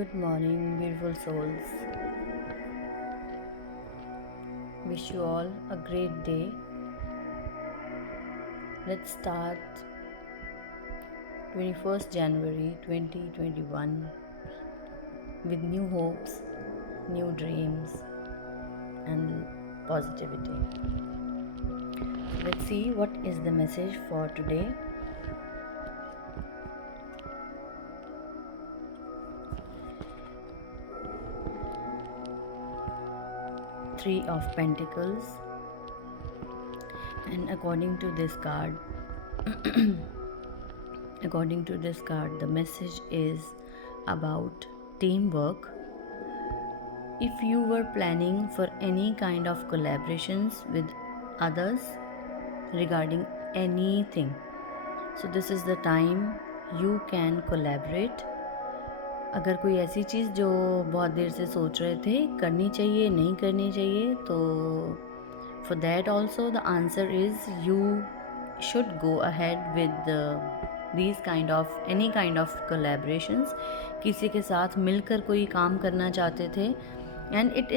Good morning, beautiful souls. Wish you all a great day. Let's start 21st January 2021 with new hopes, new dreams, and positivity. Let's see what is the message for today. Three of Pentacles, and according to this card, the message is about teamwork. If you were planning for any kind of collaborations with others regarding anything, so this is the time you can collaborate. अगर कोई ऐसी चीज़ जो बहुत देर से सोच रहे थे करनी चाहिए नहीं करनी चाहिए, तो for that also the answer is you should go ahead with these any kind of collaborations. किसी के साथ मिलकर कोई काम करना चाहते थे, and it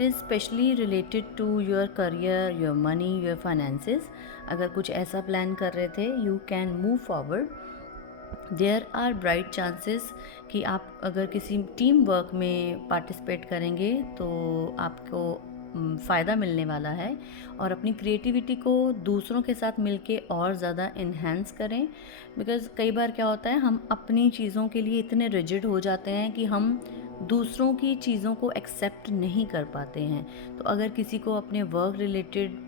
is specially related to your career, your money, your finances. अगर कुछ ऐसा प्लान कर रहे थे, you can move forward. There are bright chances कि आप अगर किसी टीम वर्क में पार्टिसिपेट करेंगे तो आपको फ़ायदा मिलने वाला है, और अपनी क्रिएटिविटी को दूसरों के साथ मिलके और ज़्यादा इन्हेंस करें. बिकॉज़ कई बार क्या होता है, हम अपनी चीज़ों के लिए इतने रिजिड हो जाते हैं कि हम दूसरों की चीज़ों को एक्सेप्ट नहीं कर पाते हैं. तो अगर किसी को अपने वर्क रिलेटेड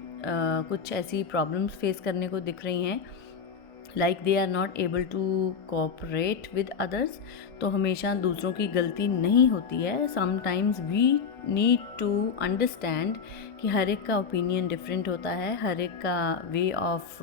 कुछ ऐसी प्रॉब्लम्स फेस करने को दिख रही हैं, like they are not able to cooperate with others, तो हमेशा दूसरों की गलती नहीं होती है. Sometimes we need to understand कि हर एक का ओपिनियन डिफरेंट होता है, हर एक का वे ऑफ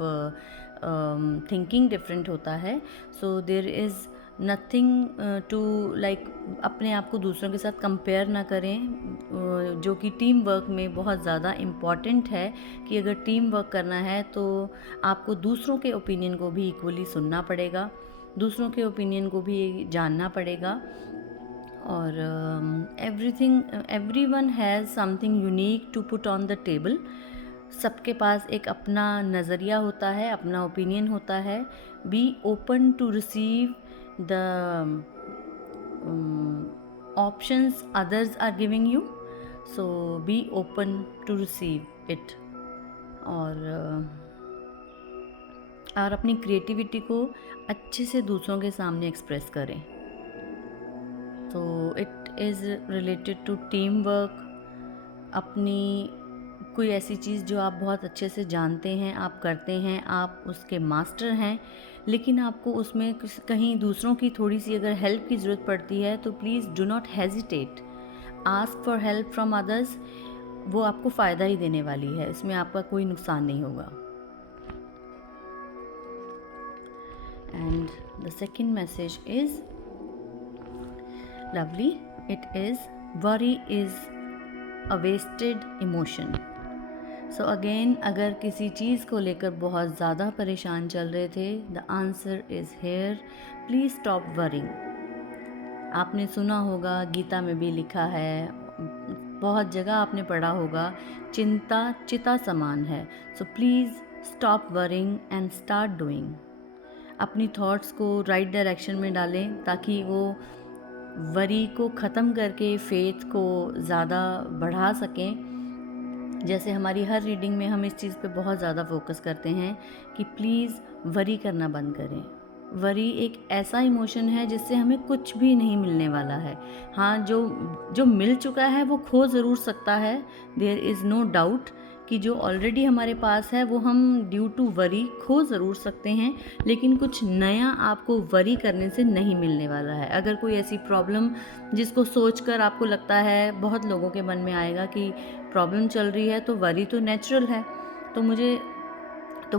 थिंकिंग डिफरेंट होता है. So there is nothing to like अपने आप को दूसरों के साथ कंपेयर ना करें, जो कि टीम वर्क में बहुत ज़्यादा इम्पॉर्टेंट है. कि अगर टीम वर्क करना है तो आपको दूसरों के ओपिनियन को भी इक्वली सुनना पड़ेगा, दूसरों के ओपिनियन को भी जानना पड़ेगा. और everyone has something unique to put on the table. सबके पास एक अपना नज़रिया होता है, अपना ओपिनियन होता है. Be open to receive the options others are giving you, so be open to receive it. और अपनी क्रिएटिविटी को अच्छे से दूसरों के सामने एक्सप्रेस करें. तो it is related to team work. अपनी कोई ऐसी चीज़ जो आप बहुत अच्छे से जानते हैं, आप करते हैं, आप उसके मास्टर हैं, लेकिन आपको उसमें कहीं दूसरों की थोड़ी सी अगर हेल्प की ज़रूरत पड़ती है, तो please do not hesitate, ask for help from others. वो आपको फ़ायदा ही देने वाली है, इसमें आपका कोई नुकसान नहीं होगा. And the second message is lovely. It is worry is a wasted emotion. So again, अगर किसी चीज़ को लेकर बहुत ज़्यादा परेशान चल रहे थे, the answer is here. Please stop worrying. आपने सुना होगा, गीता में भी लिखा है, बहुत जगह आपने पढ़ा होगा, चिंता चिता समान है. So please stop worrying and start doing. अपनी थॉट्स को राइट डायरेक्शन में डालें, ताकि वो वरी को ख़त्म करके फेथ को ज़्यादा बढ़ा सकें. जैसे हमारी हर रीडिंग में हम इस चीज़ पे बहुत ज़्यादा फोकस करते हैं कि प्लीज़ वरी करना बंद करें. वरी एक ऐसा इमोशन है जिससे हमें कुछ भी नहीं मिलने वाला है. हाँ, जो मिल चुका है वो खो ज़रूर सकता है. देयर इज़ नो डाउट कि जो ऑलरेडी हमारे पास है वो हम ड्यू टू वरी खो ज़रूर सकते हैं, लेकिन कुछ नया आपको वरी करने से नहीं मिलने वाला है. अगर कोई ऐसी प्रॉब्लम जिसको सोचकर आपको लगता है, बहुत लोगों के मन में आएगा कि प्रॉब्लम चल रही है तो वरी तो नेचुरल है, तो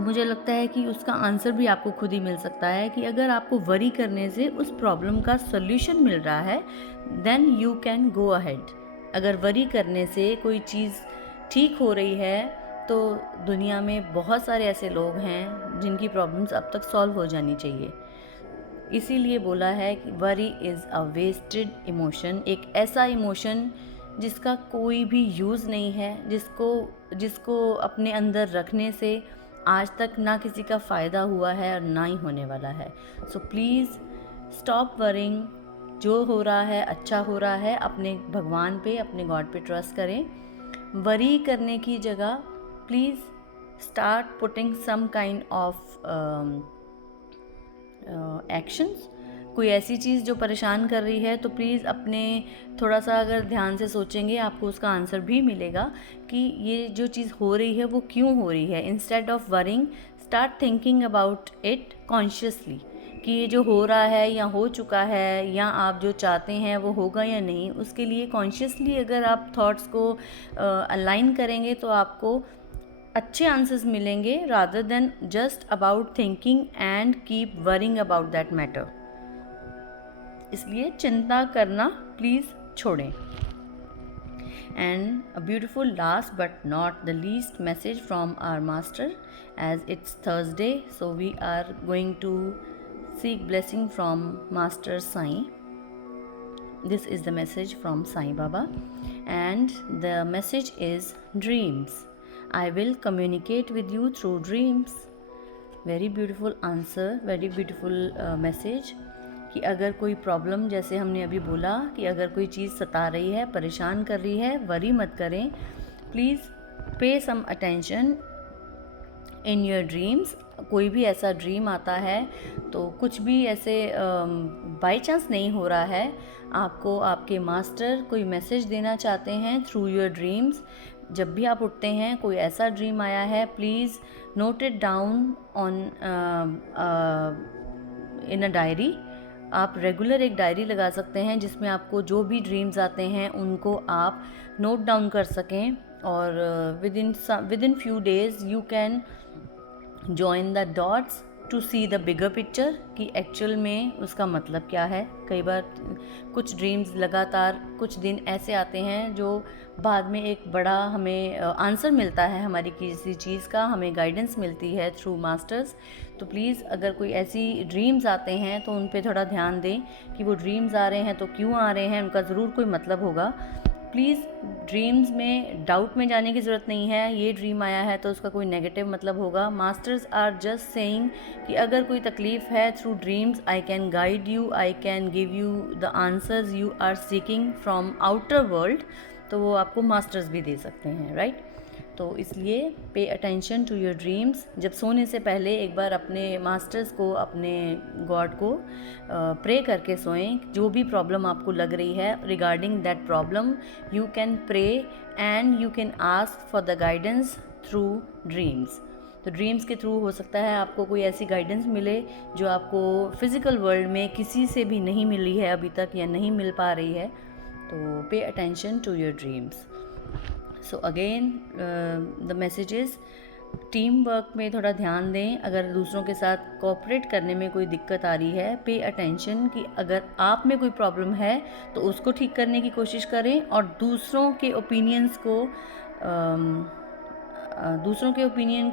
मुझे लगता है कि उसका आंसर भी आपको खुद ही मिल सकता है कि अगर आपको वरी करने से उस प्रॉब्लम का सॉल्यूशन मिल रहा है, then you can go ahead. अगर वरी करने से कोई चीज़ ठीक हो रही है, तो दुनिया में बहुत सारे ऐसे लोग हैं जिनकी प्रॉब्लम्स अब तक सॉल्व हो जानी चाहिए. इसीलिए बोला है कि worry is a wasted emotion, एक ऐसा इमोशन जिसका कोई भी यूज़ नहीं है, जिसको अपने अंदर रखने से आज तक ना किसी का फ़ायदा हुआ है और ना ही होने वाला है। सो प्लीज़ स्टॉप वरिंग, जो हो रहा है अच्छा हो रहा है, अपने भगवान पे, अपने गॉड पे ट्रस्ट करें। वरी करने की जगह please start putting some kind of actions. कोई ऐसी चीज़ जो परेशान कर रही है तो प्लीज़ अपने थोड़ा सा अगर ध्यान से सोचेंगे आपको उसका आंसर भी मिलेगा कि ये जो चीज़ हो रही है वो क्यों हो रही है। Instead of worrying, start thinking about it consciously कि ये जो हो रहा है या हो चुका है या आप जो चाहते हैं वो होगा या नहीं, उसके लिए कॉन्शियसली अगर आप थॉट्स को अलाइन करेंगे तो आपको अच्छे आंसर्स मिलेंगे, rather than just about thinking and keep worrying about that matter. इसलिए चिंता करना प्लीज़ छोड़ें। And a beautiful last but not the least message from our master, as it's Thursday, so we are going to seek blessing from Master Sai. This is the message from Sai Baba, and the message is dreams. I will communicate with you through dreams. Very beautiful answer, very beautiful message. कि अगर कोई problem, जैसे हमने अभी बोला कि अगर कोई चीज़ सता रही है, परेशान कर रही है, वरी मत करें। Please pay some attention in your dreams. कोई भी ऐसा ड्रीम आता है तो कुछ भी ऐसे बाय चांस नहीं हो रहा है, आपको आपके मास्टर कोई मैसेज देना चाहते हैं थ्रू योर ड्रीम्स। जब भी आप उठते हैं कोई ऐसा ड्रीम आया है, please note it down on in a diary. आप रेगुलर एक डायरी लगा सकते हैं जिसमें आपको जो भी ड्रीम्स आते हैं उनको आप नोट डाउन कर सकें, और within few days you can join the dots to see the bigger picture कि एक्चुअल में उसका मतलब क्या है। कई बार कुछ ड्रीम्स लगातार कुछ दिन ऐसे आते हैं जो बाद में एक बड़ा हमें आंसर मिलता है हमारी किसी चीज़ का, हमें गाइडेंस मिलती है थ्रू मास्टर्स। तो प्लीज़ अगर कोई ऐसी ड्रीम्स आते हैं तो उन पे थोड़ा ध्यान दें कि वो ड्रीम्स आ रहे हैं तो क्यों आ रहे हैं, उनका ज़रूर कोई मतलब होगा। प्लीज़ ड्रीम्स में डाउट में जाने की ज़रूरत नहीं है, ये ड्रीम आया है तो उसका कोई नेगेटिव मतलब होगा। मास्टर्स आर जस्ट सेइंग कि अगर कोई तकलीफ़ है, through dreams I can guide you, I can give you the answers you are seeking from outer world. तो वो आपको मास्टर्स भी दे सकते हैं, राइट। तो इसलिए पे अटेंशन टू योर ड्रीम्स। जब सोने से पहले एक बार अपने मास्टर्स को, अपने गॉड को प्रे करके सोएं। जो भी प्रॉब्लम आपको लग रही है regarding that problem, you can pray and you can ask for the guidance through dreams. तो ड्रीम्स के थ्रू हो सकता है आपको कोई ऐसी गाइडेंस मिले जो आपको फिज़िकल वर्ल्ड में किसी से भी नहीं मिली है अभी तक या नहीं मिल पा रही है। तो pay attention to your dreams. So again the messages, team work में थोड़ा ध्यान दें। अगर दूसरों के साथ कोऑपरेट करने में कोई दिक्कत आ रही है, पे अटेंशन कि अगर आप में कोई प्रॉब्लम है तो उसको ठीक करने की कोशिश करें, और दूसरों के ओपिनियंस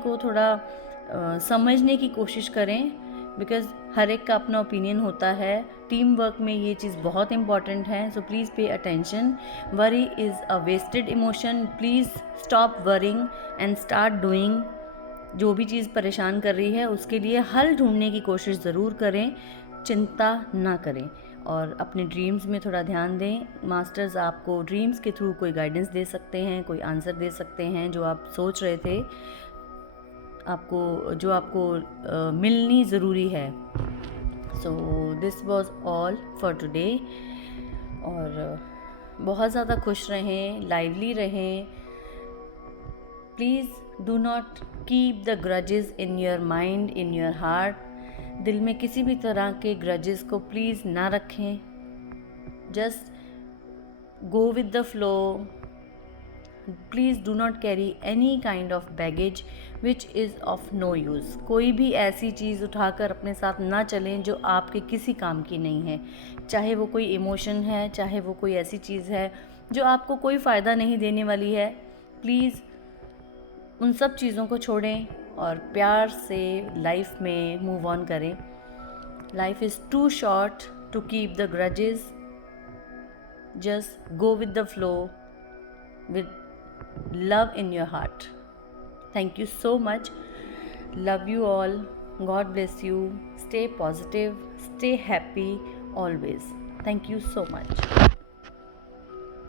को थोड़ा समझने की कोशिश करें, बिकॉज़ हर एक का अपना ओपिनियन होता है। टीम वर्क में ये चीज़ बहुत इंपॉर्टेंट है। So please pay attention. Worry is a wasted emotion. Please stop worrying and start doing. जो भी चीज़ परेशान कर रही है उसके लिए हल ढूंढने की कोशिश ज़रूर करें, चिंता ना करें, और अपने ड्रीम्स में थोड़ा ध्यान दें। मास्टर्स आपको ड्रीम्स के थ्रू कोई गाइडेंस दे सकते हैं, कोई आंसर दे सकते हैं जो आप सोच रहे थे, जो आपको मिलनी ज़रूरी है। So this was all for today. और बहुत ज़्यादा खुश रहें, लाइवली रहें। Please do not keep the grudges in your mind, in your heart. दिल में किसी भी तरह के ग्रजेस को प्लीज़ ना रखें। Just go with the flow. Please do not carry any kind of baggage which is of no use. कोई भी ऐसी चीज़ उठाकर अपने साथ ना चलें जो आपके किसी काम की नहीं है। चाहे वो कोई इमोशन है, चाहे वो कोई ऐसी चीज़ है जो आपको कोई फ़ायदा नहीं देने वाली है। प्लीज़ उन सब चीज़ों को छोड़ें और प्यार से लाइफ में मूव ऑन करें। Life is too short to keep the grudges. Just go with the flow with love in your heart. Thank you so much. Love you all. God bless you. Stay positive. Stay happy always. Thank you so much.